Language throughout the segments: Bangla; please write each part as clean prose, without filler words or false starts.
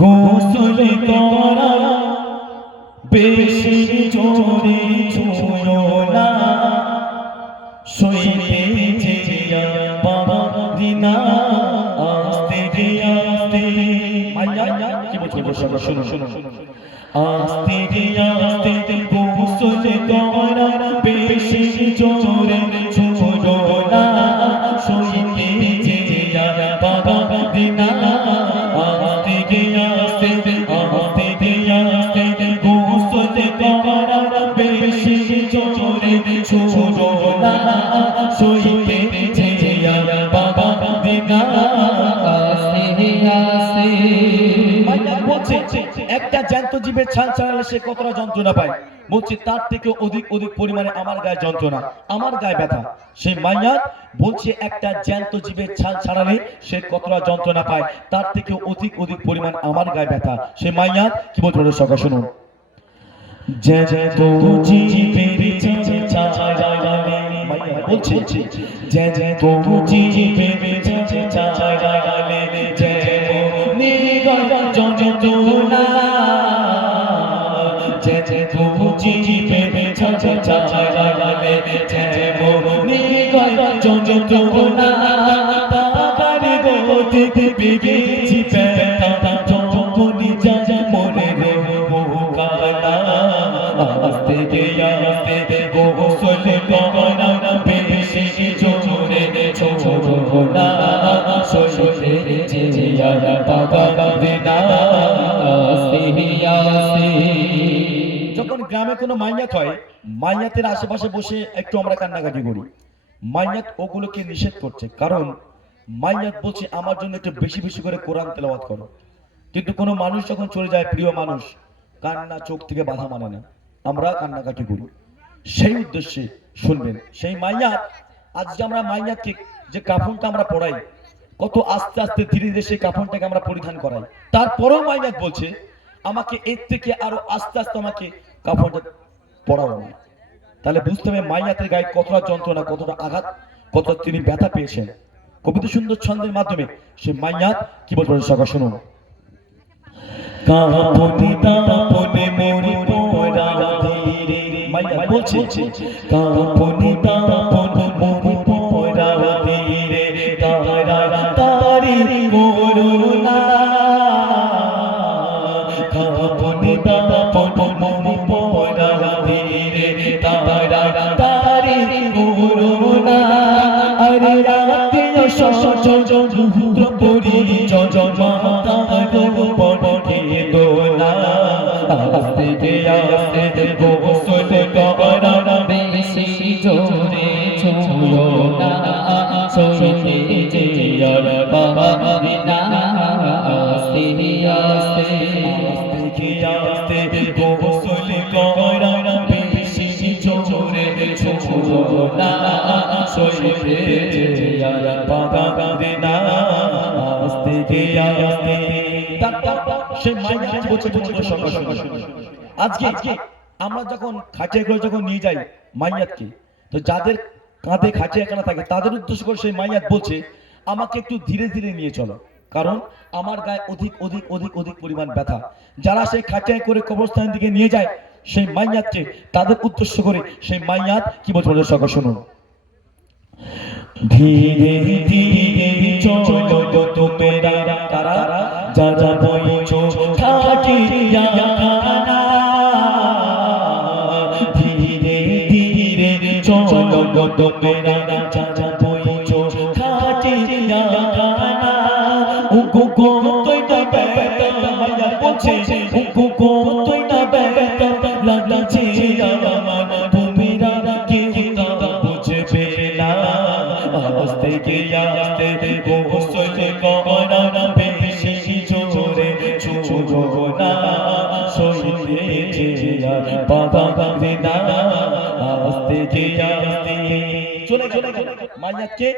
গোসল করা বেশি জোরে ছুঁয়ো না, সইতে যে পারি না আস্তে আস্তে। মাইয়া কি বলছো শুনুন শুনুন, আস্তে আস্তে গোসল করা বেশি জোরে ছুঁয়ো না, সইতে যে পারি না আস্তে আস্তে আস্তে আস্তে গোসল করা বেশি জোরে ছুঁয়ো না, সইতে যে পারি না আস্তে আস্তে। একটা জ্যান্ত জীবের ছাল ছাড়ালে সে কতটা যন্ত্রণা পায়, বলছে তার থেকে অধিক অধিক পরিমাণে আমার গায়ে যন্ত্রণা, আমার গায়ে ব্যথা। সেই মাইয়াত বলছে একটা জ্যান্ত জীবের ছাল ছাড়ালে সে কতটা যন্ত্রণা পায়, তার থেকে অধিক অধিক পরিমাণ আমার গায়ে ব্যথা। সেই মাইয়াত কি বলতে পারে সকাল শুনুন, জ্যান্ত জীবের ছাল ছাড়ালে, মাইয়াত বলছে জ্যান্ত জীবের ছাল ছাড়ালে যেমনি যন্ত্রণা, জীবের ছাল ছাড়ালে যেমনি যন্ত্রণা, তার গতি পেয়েছি ব্যথা যখনই যা মনে কানা, আস্তে আস্তে গোসল করা বেশি জোরে ছুঁয়ো না, সইতে যে পারি না আস্তে আস্তে। যখন গ্রামে কোনো মাইয়াত হয়, মাইয়াতের আশেপাশে বসে একটু আমরা কান্নাকাটি করি। মাইয়াত ওগুলোকে নিষেধ করছে, কারণ মাইয়াত বলছে আমার জন্য একটু বেশি বেশি করে কোরআন তেলাওয়াত করো। কিন্তু কোনো মানুষ যখন চলে যায়, প্রিয় মানুষ, কান্না চোখ থেকে বাধা মানে না, আমরা কান্নাকাটি করি। সেই উদ্দেশ্যে শুনবেন, সেই মাইয়াত, আজ যে আমরা মাইয়াতকে যে কাফনটা আমরা পড়াই, কত আস্তে আস্তে ধীরে ধীরে সেই কাফনটাকে আমরা পরিধান করাই, তারপরেও মাইয়াত বলছে আমাকে এর থেকে আরো আস্তে আস্তে আমাকে কাফনটা পড়াও না। তাহলে বুঝতে হবে মাইয়াতের গায়ে কতটা যন্ত্রণা, কতটা আঘাত, কতটা তিনি ব্যথা পেয়েছেন। কবিতা সুন্দর ছন্দের মাধ্যমে সে মাইয়াত কি বলতে পারে সকাল শুনুন, কাফনে তাপনে মরি পড়া ধীরে, মাইয়াত বলছে কাফনে তাপনে মরি পড়া ধীরে, তারা তারি করুণা, কাফনে তাপনে মরি পড়া ধীরে, তারা তারি করুণা, আরে রাতে সজল পরি জজমাতা পড়ে দোলা, আস্তে আস্তে গোসল করা বেশি জোরে ছুঁয়ো না, সইতে যে পারি না আস্তে আস্তে আস্তে গোসল করা বেশি জোরে ছুঁয়ো না, সইতে যে পারি না আস্তে আস্তে। সেই মাইয়াত বলছে সকাল সকাল আজকে আমরা যখন খাটিয়া করে যখন নিয়ে যাই মাইয়াতকে, তো যাদের কাঁধে খাটিয়াখানা থাকে তাদের উদ্দেশ্য করে সেই মাইয়াত বলছে আমাকে একটু ধীরে ধীরে নিয়ে চলো, কারণ আমার গায়ে অধিক অধিক অধিক অধিক পরিমাণ ব্যথা। যারা সেই খাটিয়া করে কবরস্থানের দিকে নিয়ে যায় সেই মাইয়াতকে, তাদের উদ্দেশ্য করে সেই মাইয়াত কি বলছে সকাল শুনুন, ধীরে ধীরে চলো তোমরা তারা যারা বইছো খাটিয়াখানা, ধীরে ধীরে চলো তোমরা যারা বইছো খাটিয়াখানা, উগো গো তুই না বেটা, মাইয়া বলছে উগো গো তুই না বেটা, লাগছে আমার তুমিরা কেউ তা বুঝবে না, আস্তে আস্তে গোসল করা বেশি জোরে ছুঁয়ো না, সইতে যে পারি না আস্তে আস্তে। চলে চলে মাইয়াতকে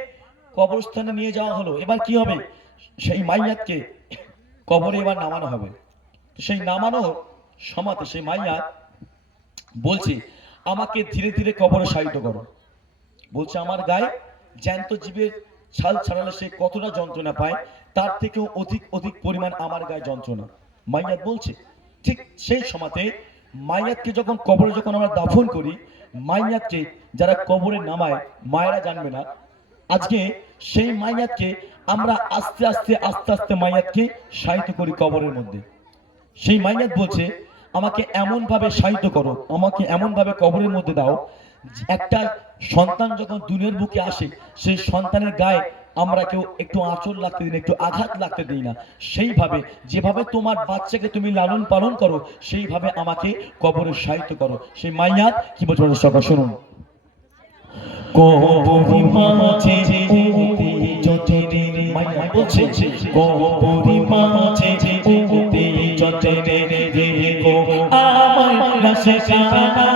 কবরস্থানে নিয়ে যাওয়া হলো। এবার কি হবে, সেই মাইয়াতকে কবরে এবার নামানো হবে। সেই নামানো সমাতে সেই মাইয়াত বলছে আমাকে ধীরে ধীরে কবরে শায়িত করো। বলছে আমার গায়ে জ্যান্ত জীবের ছাল ছাড়ালে সে কতটা যন্ত্রণা পায়, তার থেকেও অধিক অধিক পরিমাণ আমার গায়ে যন্ত্রণা। মাইয়াত বলছে। ঠিক সেই সময়তে মাইয়াতকে যখন কবরে যখন আমরা দাফন করি, মাইয়াতকে যারা কবরে নামায় মায়েরা জানবে না, আজকে সেই মাইয়াতকে আমরা আস্তে আস্তে আস্তে আস্তে মাইয়াতকে শায়িত করি কবরের মধ্যে। সেই মাইয়াত বলছে আমাকে এমন ভাবে শায়িত করো, আমাকে এমন ভাবে কবরের মধ্যে দাও, একটা সন্তান যখন দুনিয়ার বুকে আসে সেই সন্তানের গায়ে আমরা কেউ একটু আঁচড় লাগতে দিই না, একটু আঘাত লাগতে দিই না। সেইভাবে যেভাবে তোমার বাচ্চাকে তুমি লালন পালন করো সেইভাবে আমাকে কবরে শায়িত করো। সেই মাইয়াত কি বলছে সবাই শুনুন। কবরি মাঝে উঠতে যতে রে, মাইয়া বলছে কবরি মাঝে উঠতে যতে রে গো আমার লাশে কানা,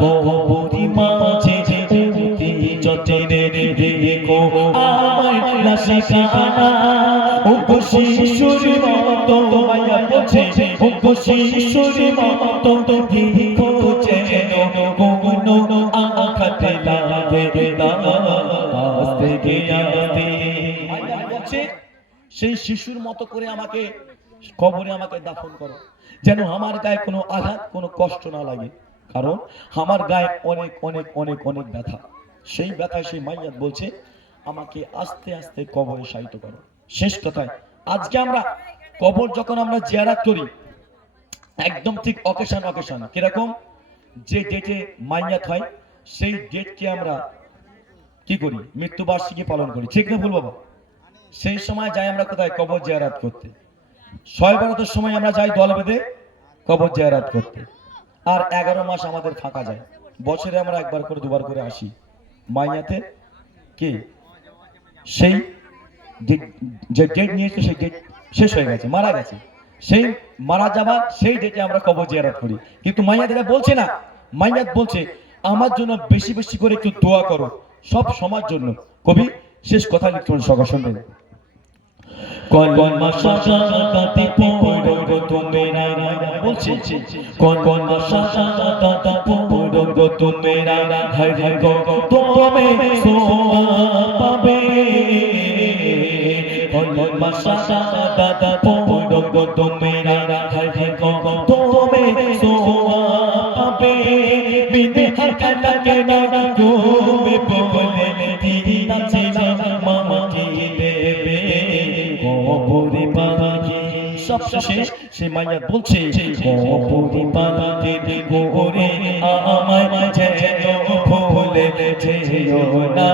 কবরি মাঝে উঠতে যতে রে গো আমার লাশে কানা, ও গো শিশুর মতো, মাইয়া বলছে ও গো শিশুর মতো দেখো যেন কোনো আঘাতে লাগে না আস্তে আস্তে। মাইয়া বলছে সেই শিশুর মতো করে আমাকে কবরে আমাকে দাফন করো, যেন আমার গায়ে কোনো আঘাত কোনো কষ্ট না লাগে, কারণ আমার গায়ে অনেক অনেক অনেক অনেক ব্যথা। সেই ব্যথায় সেই মাইয়াত বলছে আমাকে আস্তে আস্তে কবরে শায়িত করো। শেষ কথায় আজকে আমরা কবর যখন আমরা জিয়ারত করি একদম ঠিক অকেশন কিরকম, যে ডেটে মাইয়াত হয় সেই ডেটকে আমরা কি করি, মৃত্যুবার্ষিকী পালন করি, ঠিক না ভুল বাবা? সেই সময় যাই আমরা কোথায়, কবর জিয়ারত করতে। শবে বরাতের সময় আমরা যাই দল বেঁধে কবর জিয়ারত করতে। আর 11 মাস আমাদের ফাঁকা যায়, বছরে আমরা একবার করে দুবার করে আসি। মাইয়াতে কি সেই যে ডেট নিয়েছে সেই ডেট শেষ হয়ে গেছে, মারা গেছে, সেই মারা যাবার সেই ডেটে আমরা কবর জিয়ারত করি। কিন্তু মাইয়াত এটা বলছে না, মাইয়াত বলছে আমার জন্য বেশি বেশি করে একটু দোয়া করো সব সমাজ জন্য। কবি শেষ কথা লিখুন, সবাই শুনবেন। কলমা শাহাদাতে পড়ো গো তোমরা, মাইয়া বলছে কলমা শাহাদাতে পড়ো গো তোমরা, হায় হায় গো তুমি সোয়াব পাবে, কলমা শাহাদাতে পড়ো গো তোমরা, হায় হায় গো তুমি সোয়াব পাবে, বিনে হক লাগে না তুমি বলে দিন আছে মামা কি দেবে কবরে পাখি। সবশেষে সেই মাইয়াত বলছে কবরে পাখি গোরে আমায় যেন ভুলে যেও না,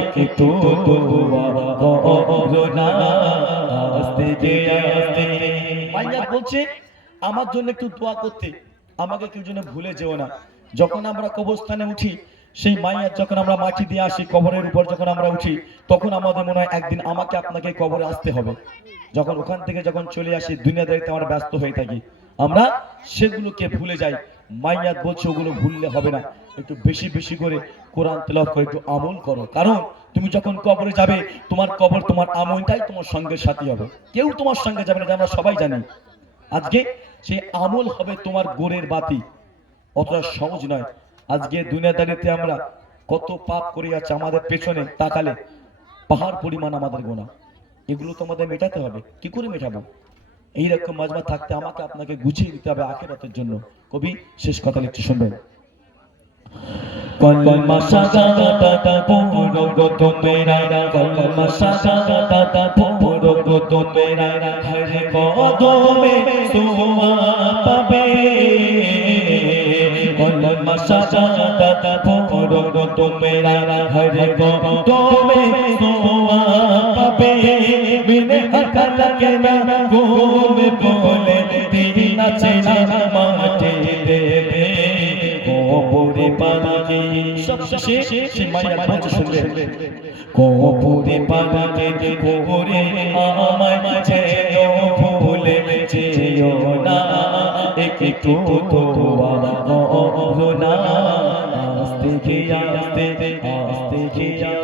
একটু দোয়া করো না আস্তে আস্তে। মাইয়াত বলছে আমার জন্য একটু দোয়া করতে, আমাকে কেউ যেন ভুলে যেও না। যখন আমরা কবরস্থানে উঠি সেই মাইয়াত যখন আমরা মাটি দিয়ে আসি কবরের উপর যখন আমরা উঠি তখন আমাদের মনে হয় একদিন আমাকে আপনাকে কবরে আসতে হবে। যখন ওখান থেকে যখন চলে আসি দুনিয়াদারিতে আমরা ব্যস্ত হয়ে থাকি, আমরা সেগুলোকে ভুলে যাই। মাইয়াত বলছে ওগুলো ভুললে হবে না, একটু বেশি বেশি করে কোরআন তেলাওয়াত করে একটু আমল করো, কারণ তুমি যখন কবরে যাবে তোমার কবর তোমার আমলটাই তোমার সঙ্গে সাথী হবে, কেউ তোমার সঙ্গে যাবে না, আমরা সবাই জানি। আজকে সেই আমল হবে তোমার গোরের বাতি, অতটা সহজ নয়। আজকে দুনিয়াদারিতে আমরা কত পাপ করে যাচ্ছে, আমাদের পেছনে তাকালে পাহাড় পরিমাণ আমাদের গোনা, এগুলো তো আমাদের মেটাতে হবে। কি করে মেটাবো? এইরকম মাজমা থাকতে আমাকে আপনাকে গুছিয়ে দিতে হবে আখিরাতের জন্য। কবি শেষ কথা লিখতে শুনবেন। কলমা শাহাদাত পড়ো গো তোমরা, কলমা শাহাদাত পড়ো গো তোমরা, হরে কদমে সোয়াব পাবে, কলমা শাহাদাত পড়ো গো তোমরা, হরে কদমে সোয়াব পাবে, বিনে হক লাগে না তুমি বলে দিন আছে মাটি দেবে কবরে পাখি। সবশেষে সেই মাইয়াত বলছে শুনবেন, কবরে পাখি কবরে আমায় যেন ভুলে যেও না, একটু দোয়া করো না আস্তে আস্তে আস্তে